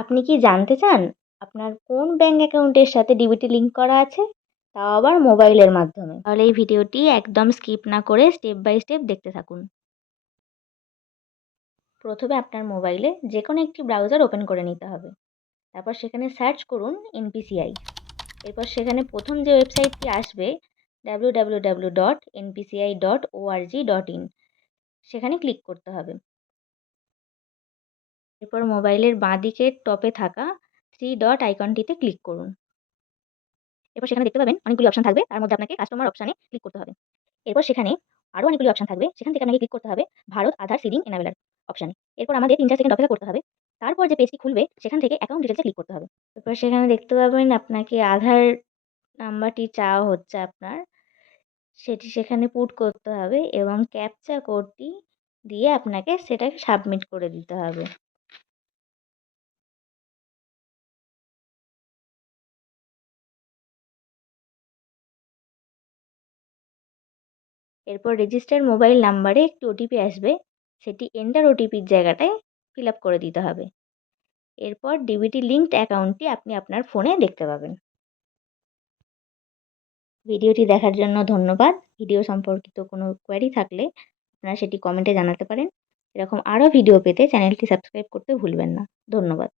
আপনি কি জানতে চান আপনার কোন ব্যাংক অ্যাকাউন্টের সাথে ডিবিটি লিংক করা আছে? তাও আবার মোবাইলের মাধ্যমে। তাহলে এই ভিডিওটি একদম স্কিপ না করে স্টেপ বাই স্টেপ দেখতে থাকুন। প্রথমে আপনার মোবাইলে যেকোনো একটি ব্রাউজার ওপেন করে নিতে হবে। তারপর সেখানে সার্চ করুন এনপিসিআই। এরপর সেখানে প্রথম যে ওয়েবসাইটটি আসবে www.npci.org.in, সেখানে ক্লিক করতে হবে। এরপর মোবাইলের বাঁদিকের টপে থাকা 3 ডট আইকনটিতে ক্লিক করুন। এরপর সেখানে দেখতে পাবেন অনেকগুলি অপশন থাকবে। তার মধ্যে আপনাকে কাস্টমার অপশনে ক্লিক করতে হবে। এরপর সেখানে আরও অনেকগুলি অপশন থাকবে। সেখান থেকে আপনাকে ক্লিক করতে হবে ভারত আধার সিডিং এনাবেলার অপশনে। এরপর আমাদের ৩-৪ সেকেন্ড অপেক্ষা করতে হবে। তারপর যে পেজটি খুলবে সেখান থেকে অ্যাকাউন্ট ডিটেইলসে ক্লিক করতে হবে। এরপর সেখানে দেখতে পাবেন আপনাকে আধার নাম্বারটি চাওয়া হচ্ছে আপনার। সেটি সেখানে পুট করতে হবে এবং ক্যাপচা কোডটি দিয়ে আপনাকে সেটাকে সাবমিট করে দিতে হবে। এরপর রেজিস্টার মোবাইল নাম্বারে একটি ওটিপি আসবে। সেটি এন্টার ওটিপির জায়গাটায় ফিল আপ করে দিতে হবে। এরপর ডিবিটি লিঙ্কড অ্যাকাউন্টটি আপনি আপনার ফোনে দেখতে পাবেন। ভিডিওটি দেখার জন্য ধন্যবাদ। ভিডিও সম্পর্কিত কোনো কোয়েরি থাকলে আপনারা সেটি কমেন্টে জানাতে পারেন। এরকম আরও ভিডিও পেতে চ্যানেলটি সাবস্ক্রাইব করতে ভুলবেন না। ধন্যবাদ।